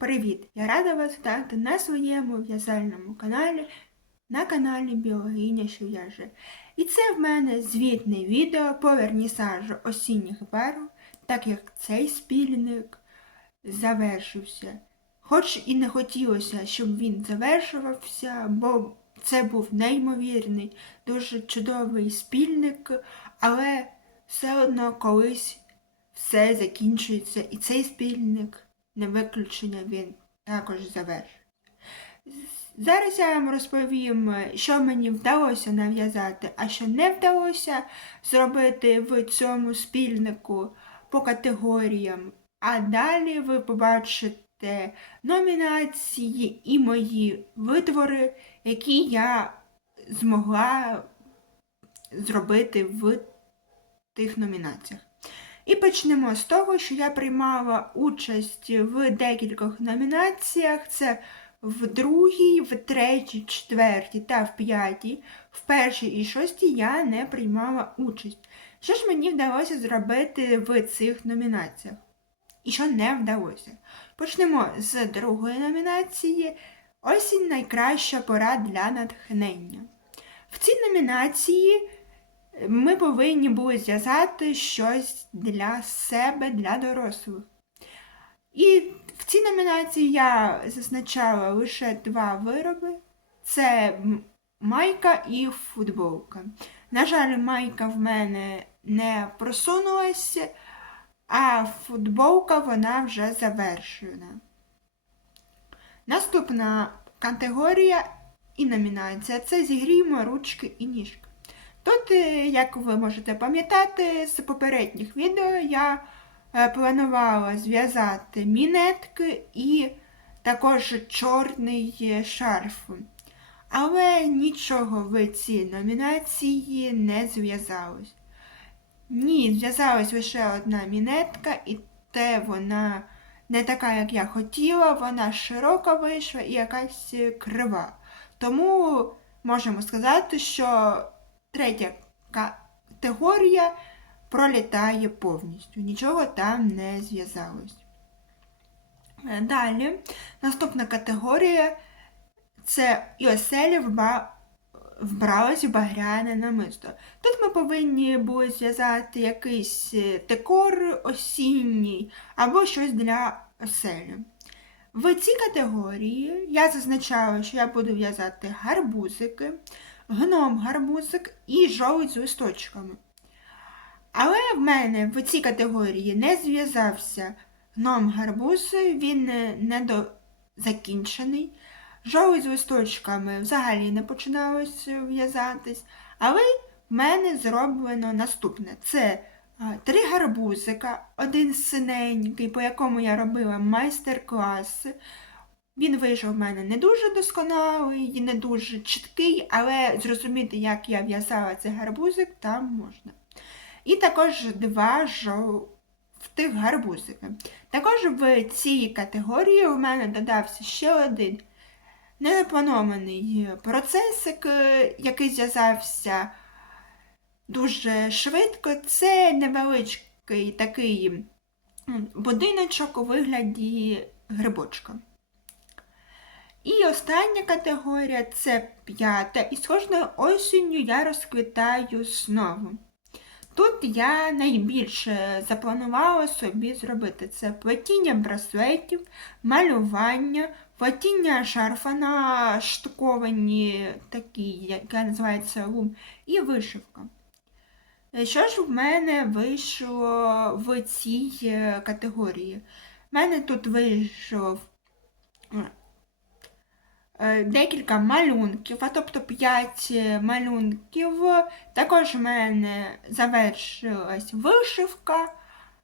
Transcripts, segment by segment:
привіт! Я рада вас вітати на своєму в'язальному каналі на каналі Біологиня що в'яже. І це в мене звітне відео по вернісажу осінніх барв, так як цей спільник завершився. Хоч і не хотілося, щоб він завершувався, бо це був неймовірний, дуже чудовий спільник, але все одно колись все закінчується, і цей спільник не виключення він також завершує. Зараз я вам розповім, що мені вдалося нав'язати, а що не вдалося зробити в цьому спільнику по категоріям. А далі ви побачите номінації і мої витвори, які я змогла зробити в тих номінаціях. І почнемо з того, що я приймала участь в декількох номінаціях. Це в другій, в третій, четвертій та в п'ятій. В першій і шостій я не приймала участь. Що ж мені вдалося зробити в цих номінаціях? І що не вдалося? Почнемо з другої номінації. Осінь найкраща пора для натхнення. В цій номінації ми повинні були зв'язати щось для себе, для дорослих. І в цій номінації я зазначала лише два вироби: це майка і футболка. На жаль, майка в мене не просунулася, а футболка вона вже завершена. Наступна категорія і номінація це зігріємо ручки і ніжки. Тут, е, як ви можете пам'ятати, з попередніх відео я е, планувала зв'язати мінетки і також чорний шарф. Але нічого в цій номінації не зв'язалось. Ні, зв'язалась лише одна мінетка, і те вона не така, як я хотіла, вона широка вийшла і якась крива. Тому можемо сказати, що Третя категорія пролітає повністю, нічого там не зв'язалось. Е, далі, наступна категорія це Іоселі вбралась в багряне намисто. Тут ми повинні були зв'язати якийсь е, декор осінній або щось для оселі. В цій категорії я зазначала, що я буду в'язати гарбузики гном гарбузик і жолудь з листочками. Але в мене в цій категорії не зв'язався гном гарбуз, він не закінчений. Жолудь з листочками взагалі не починалося в'язатись. Але в мене зроблено наступне: це три гарбузика, один синенький, по якому я робила майстер-клас. Він вийшов в мене не дуже досконалий, не дуже чіткий, але зрозуміти, як я в'язала цей гарбузик, там можна. І також два жовтих гарбузики. Також в цій категорії у мене додався ще один незапланований процесик, який зв'язався дуже швидко. Це невеличкий такий будиночок у вигляді грибочка. І остання категорія це п'ята. І з кожною осінню я розквітаю знову. Тут я найбільше запланувала собі зробити це плетіння браслетів, малювання, плетіння шарфа на штуковані такі, яка називається лум, і вишивка. Що ж в мене вийшло в цій е, категорії? У мене тут вийшов декілька малюнків, а тобто 5 е, малюнків. Також в мене завершилась вишивка,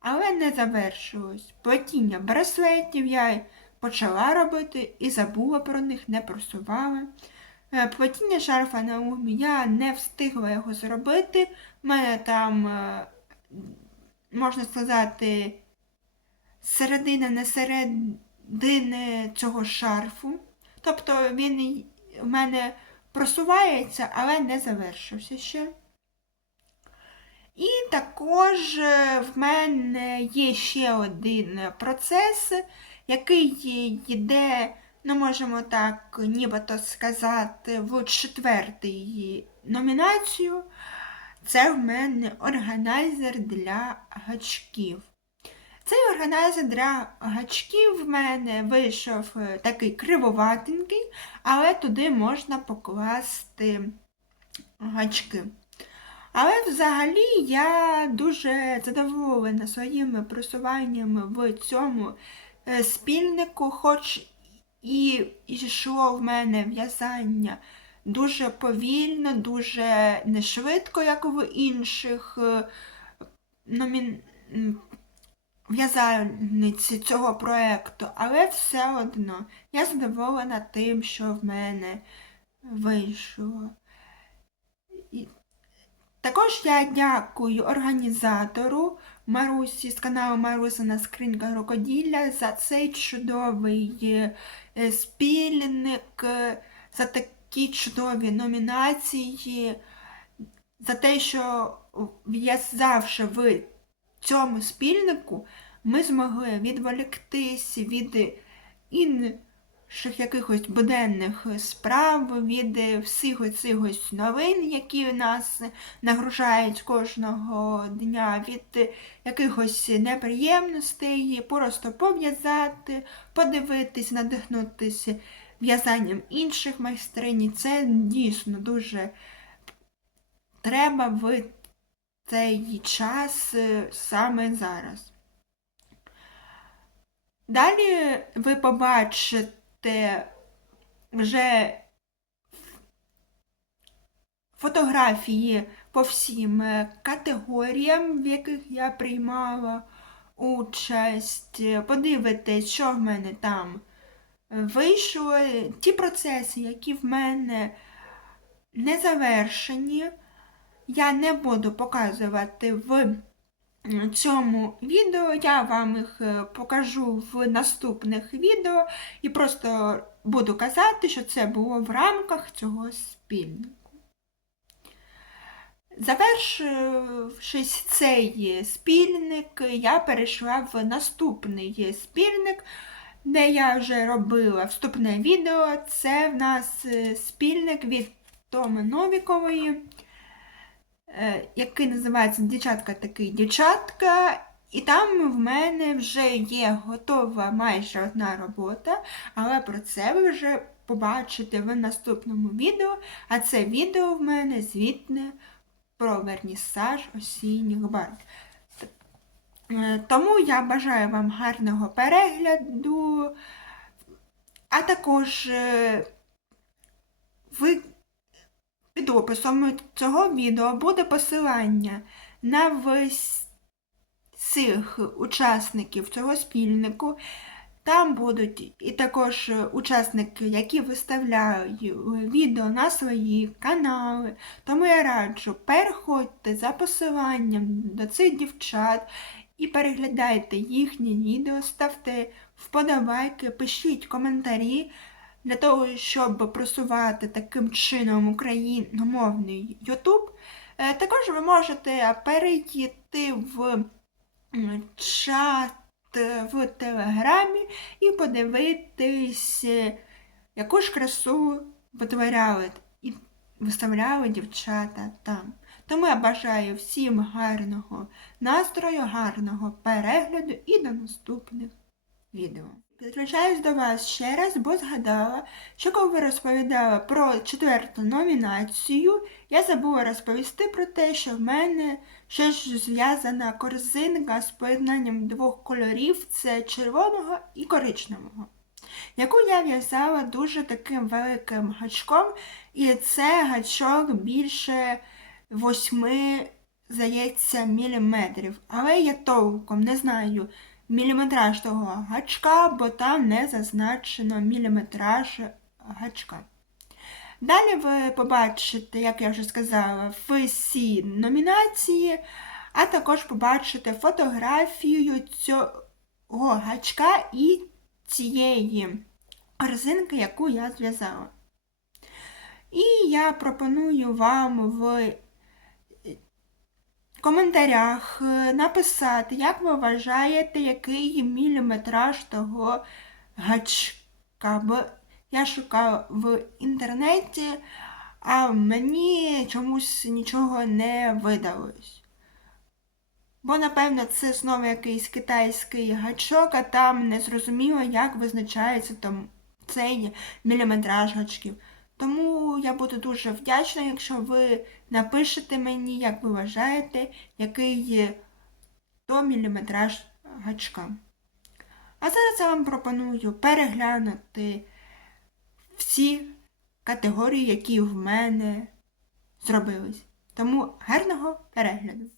але не завершилось. Плетіння браслетів я почала робити і забула про них, не просувала. Е, плетіння шарфа на умі я не встигла його зробити. У мене там, можна сказати, середина не середини цього шарфу. Тобто він в мене просувається, але не завершився ще. І також е, в мене є ще один процес, який йде, ну можемо так нібито сказати, в четвертий номінацію. Це в мене органайзер для гачків. Цей органайзер для гачків в мене вийшов е, такий кривоватенький, але туди можна покласти гачки. Але взагалі я дуже задоволена своїми просуваннями в цьому е, спільнику, хоч і йшло в мене в'язання дуже повільно, дуже не швидко, як в інших е, номін... в'язальниці цього проєкту, але все одно я задоволена тим, що в мене вийшло. І Також я дякую організатору Марусі з каналу Марусина Скринька Рукоділля за цей чудовий е, спільник, е, за такі чудові номінації, за те, що в'язавши в цьому спільнику, ми змогли відволіктись від інших якихось буденних справ, від всіх оцих ось новин, які нас нагружають кожного дня, від якихось неприємностей, просто пов'язати, подивитись, надихнутися в'язанням інших майстринь. Це дійсно дуже треба в цей час е, саме зараз. Далі ви побачите вже фотографії по всім е, категоріям, в яких я приймала участь. Подивитесь, що в мене там вийшло. Ті процеси, які в мене не завершені, я не буду показувати в цьому відео. Я вам їх е, покажу в наступних відео і просто буду казати, що це було в рамках цього спільнику. Завершившись цей спільник, я перейшла в наступний спільник, де я вже робила вступне відео. Це в нас е, спільник від Томи Новікової. Е, який називається Дівчатка такий дівчатка. І там в мене вже є готова майже одна робота, але про це ви вже побачите в наступному відео. А це відео в мене звітне про вернісаж осінніх барв. Е, Тому я бажаю вам гарного перегляду, а також е, ви під описом цього відео буде посилання на всіх учасників цього спільнику. Там будуть і також учасники, які виставляють відео на свої канали. Тому я раджу, переходьте за посиланням до цих дівчат і переглядайте їхні відео, ставте вподобайки, пишіть коментарі для того, щоб просувати таким чином україномовний YouTube. Е, також ви можете перейти в чат в Телеграмі і подивитись, яку ж красу витворяли і виставляли дівчата там. Тому я бажаю всім гарного настрою, гарного перегляду і до наступних відео. Підключаюсь до вас ще раз, бо згадала, що коли ви розповідали про четверту номінацію, я забула розповісти про те, що в мене ще ж зв'язана корзинка з поєднанням двох кольорів це червоного і коричневого, яку я в'язала дуже таким великим гачком, і це гачок більше 8, здається, міліметрів. Але я толком не знаю міліметраж того гачка, бо там не зазначено міліметраж гачка. Далі ви побачите, як я вже сказала, всі номінації, а також побачите фотографію цього гачка і цієї резинки, яку я зв'язала. І я пропоную вам в коментарях е, написати, як ви вважаєте, який міліметраж того гачка. Бо я шукала в інтернеті, а мені чомусь нічого не видалось. Бо, напевно, це знову якийсь китайський гачок, а там не зрозуміло, як визначається там цей міліметраж гачків. Тому я буду дуже вдячна, якщо ви напишете мені, як ви вважаєте, який є то міліметраж гачка. А зараз я вам пропоную переглянути всі категорії, які в мене зробились. Тому гарного перегляду!